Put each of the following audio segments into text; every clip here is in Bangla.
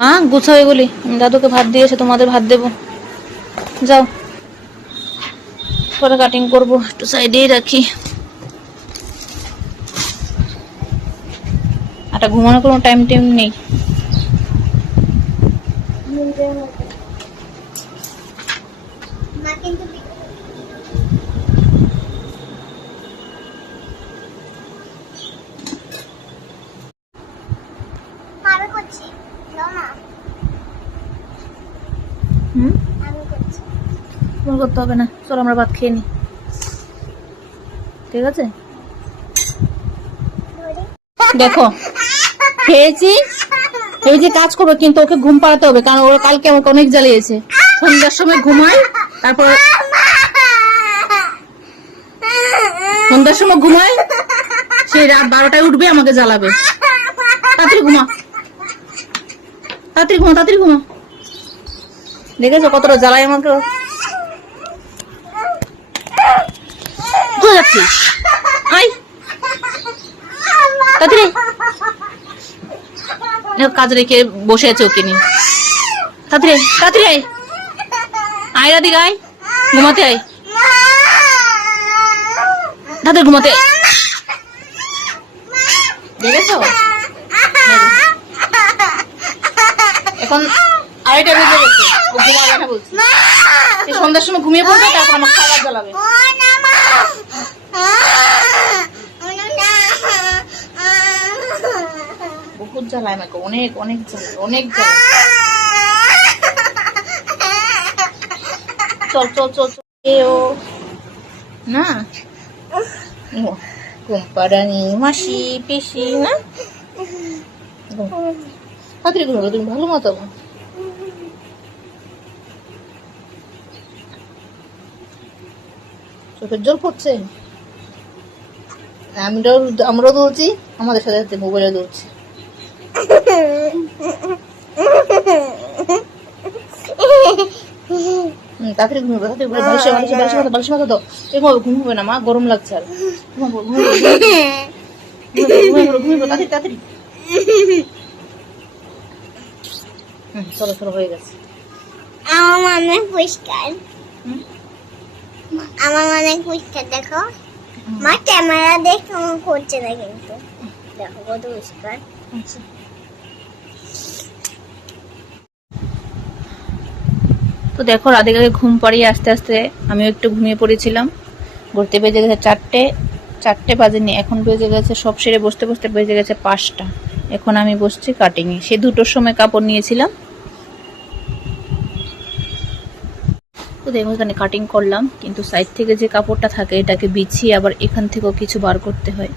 হ্যাঁ গুছাও এগুলি, দাদুকে ভাত দিয়েছে, তোমাদের ভাত দেবো। যাও, পরে কাটিং করবো, একটু সাইডেই রাখি। একটা ঘুমানোর কোনো টাইম টাইম নেই। ফোন করতে হবে না, চলো আমরা ভাত খেয়ে নি, ঠিক আছে? দেখো খেয়েছি, এই যে কাজ করবো, কিন্তু ওকে ঘুম পাড়াতে হবে, কারণ ওরা কালকে আমাকে অনেক জ্বালিয়েছে। সন্ধ্যার সময় ঘুমায়, তারপর সন্ধ্যার সময় ঘুমায়, সেই রাত 12টায় উঠবে, আমাকে জ্বালাবে। তাড়াতাড়ি ঘুমা, তাড়াতাড়ি ঘুমা, তাড়াতাড়ি ঘুমা। দেখেছো কতটা জ্বালায় আমাকে? কোথায় যাচ্ছিস? আয় তাড়াতাড়ি। কাজ রেখে বসে আছে ওকে নিয়ে। তাড়াতাড়ি তাড়াতাড়ি আয়, আয় রাধিকা আয়, ঘুমাতে আয়, তাড়াতাড়ি ঘুমাতে আয়। দেখেছো এখন 2:30 বেজে গেছে, ও ঘুমাবে না বলছি। সন্ধ্যার সময় ঘুমিয়ে পড়বে, তারপর আমার খাবার জ্বালাবে। বহুত জ্বালায় আমাকে, অনেক অনেক জ্বালায়, অনেক জ্বালায়। চল চল চল চল ও না, ঘুম পাড়ানি মাসি পিসি না, তাড়াতাড়ি ঘুমাবো, তুমি ভালো মতো। চোখের জল পড়ছে, আমরাও দৌড়ছি, আমাদের সাথে সাথে মোবাইলে দৌড়ছি। তাড়াতাড়ি ঘুমাবো, তাড়াতাড়ি বালিশ মাথা দাও। এভাবে ঘুম হবে না মা, গরম লাগছে। আর ঘুমাবো ঘুমাবো তাড়াতাড়ি তাড়াতাড়ি। চলো চলো, হয়ে গেছে। আমার মনে পরিষ্কার, আমার মনে পরিষ্কার। দেখো মা, ক্যামেরা দেখে করছে না, কিন্তু দেখো কত পরিষ্কার। তো দেখো রাধিকাকে ঘুম পাড়িয়ে আস্তে আস্তে আমিও একটু ঘুমিয়ে পড়েছিলাম। ঘুরতে বেজে গেছে 4টে বাজেনি, এখন বেজে গেছে, সব সেরে বসতে বসতে বেজে গেছে 5টা। এখন আমি বসছি কাটিংয়ে। সে 2টোর সময় কাপড় নিয়েছিলাম, তো দেখো এখানে কাটিং করলাম, কিন্তু সাইড থেকে যে কাপড়টা থাকে এটাকে বিছিয়ে আবার এখান থেকেও কিছু বার করতে হয়।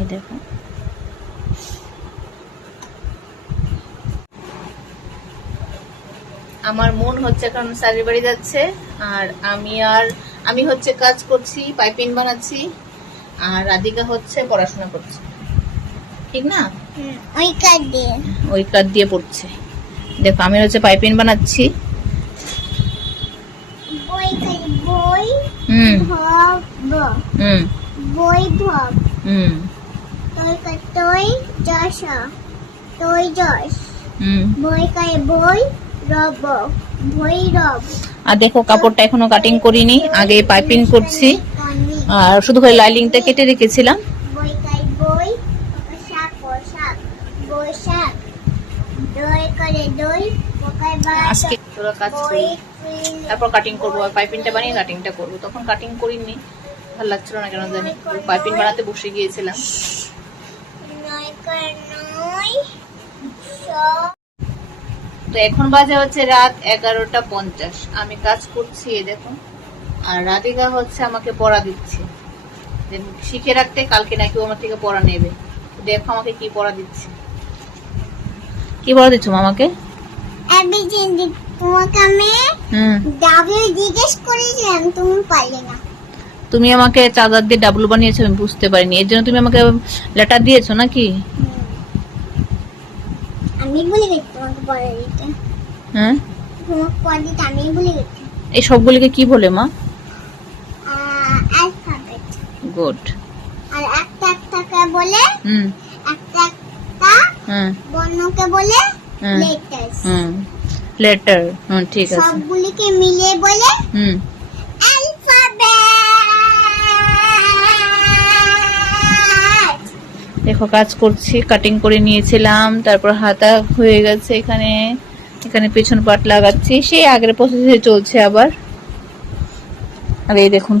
এই দেখো, আমার মন হচ্ছে কারণ স্যারের বাড়ি যাচ্ছে, আর আমি হচ্ছে কাজ করছি, পাইপিং বানাচ্ছি, আর রাধিকা হচ্ছে পড়াশোনা করছে, ঠিক না? ওই কাঠ দিয়ে পড়ছে। দেখো আমি হচ্ছে পাইপিং বানাচ্ছি। আর দেখো কাপড়টা এখনো কাটিং করিনি, আগে পাইপিং করছি, আর শুধু করে লাইনিংটা কেটে রেখেছিলাম। আজকে কাজ করি, তারপর কাটিং করবো, আর পাইপিংটা বানিয়ে কাটিংটা করবো। তখন কাটিং করিনি, ভালো লাগছিল না কেন জানি, পাইপিং বানাতে বসে গিয়েছিলাম। তো এখন বাজে হচ্ছে রাত 11:50, আমি কাজ করছি এই দেখো, আর রাধিকা হচ্ছে আমাকে পড়া দিচ্ছে, শিখে রাখতে, কালকে নাকি আমার থেকে পড়া নেবে। দেখো আমাকে কি পড়া দিচ্ছে। কি পড়া দিচ্ছ মামাকে? তুমি আমাকে চার্জার দিয়ে ডাব্লু বানিয়েছো, আমি বুঝতে পারিনি, এর জন্য তুমি আমাকে লেটার দিয়েছো নাকি? আমি বলে গেছি তোমাকে পড়া দিতে। হ্যাঁ, তোমাকে পড়া দিতে আমি বলে গেছি। এই সবগুলিকে কি বলে মা? অ্যালফাবেট। গুড। আর একটা একটাকে বলে, একটা একটা বর্ণকে বলে হুম। Letters letter. ঠিক আছে। সবগুলিকে মিলিয়ে বলে হুম। অ্যালফাবেট। দেখো কাজ করছি, কাটিং করে নিয়েছিলাম, তারপর হাতা হয়ে গেছে, এখানে এখানে পেছন পাট লাগাচ্ছি, সেই আগের প্রসেসে চলছে আবার। আর এই দেখুন